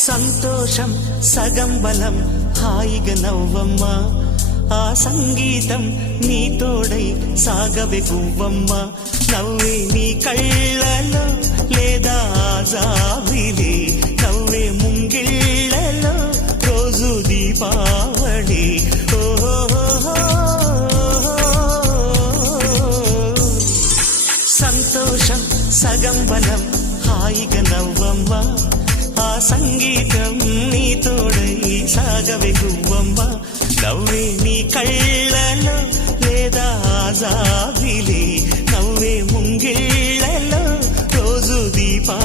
సంతోషం సగం బలం హాయిగా నవ్వమ్మా ఆ సంగీతం నీ తోడై సాగవే గువ్వమ్మ నవ్వే నీ కళ్ళలో లేదా జాబిలి నవ్వే ముంగిళ్ళలో రోజు దీపావళి సంతోషం సగం బలం హాయిగా నవ్వమ్మ ఆ సంగీతం నీ తోడై సాగవే గువ్వమ్మ నవ్వే నీ కళ్ళలో లేదా జాబిలి నవ్వే ముంగిళ్ళలో రోజు దీపా